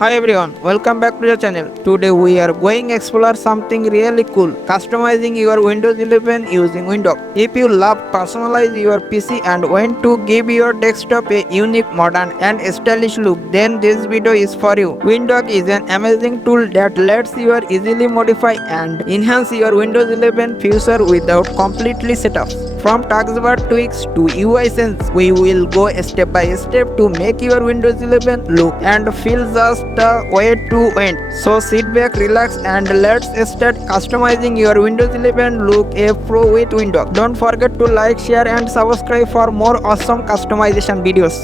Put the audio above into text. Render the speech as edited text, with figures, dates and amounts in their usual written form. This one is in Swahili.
Hi everyone, welcome back to the channel. Today we are going to explore something really cool, customizing your Windows 11 using Windhawk. If you love personalize your PC and want to give your desktop a unique, modern and stylish look, then this video is for you. Windhawk is an amazing tool that lets you easily modify and enhance your Windows 11 feature without completely setups. From Taskbar tweaks to UI sense, we will go step by step to make your Windows 11 look and feel just the way to win. So sit back, relax, and let's start customizing your Windows 11 look a pro with Windows. Don't forget to like, share, and subscribe for more awesome customization videos.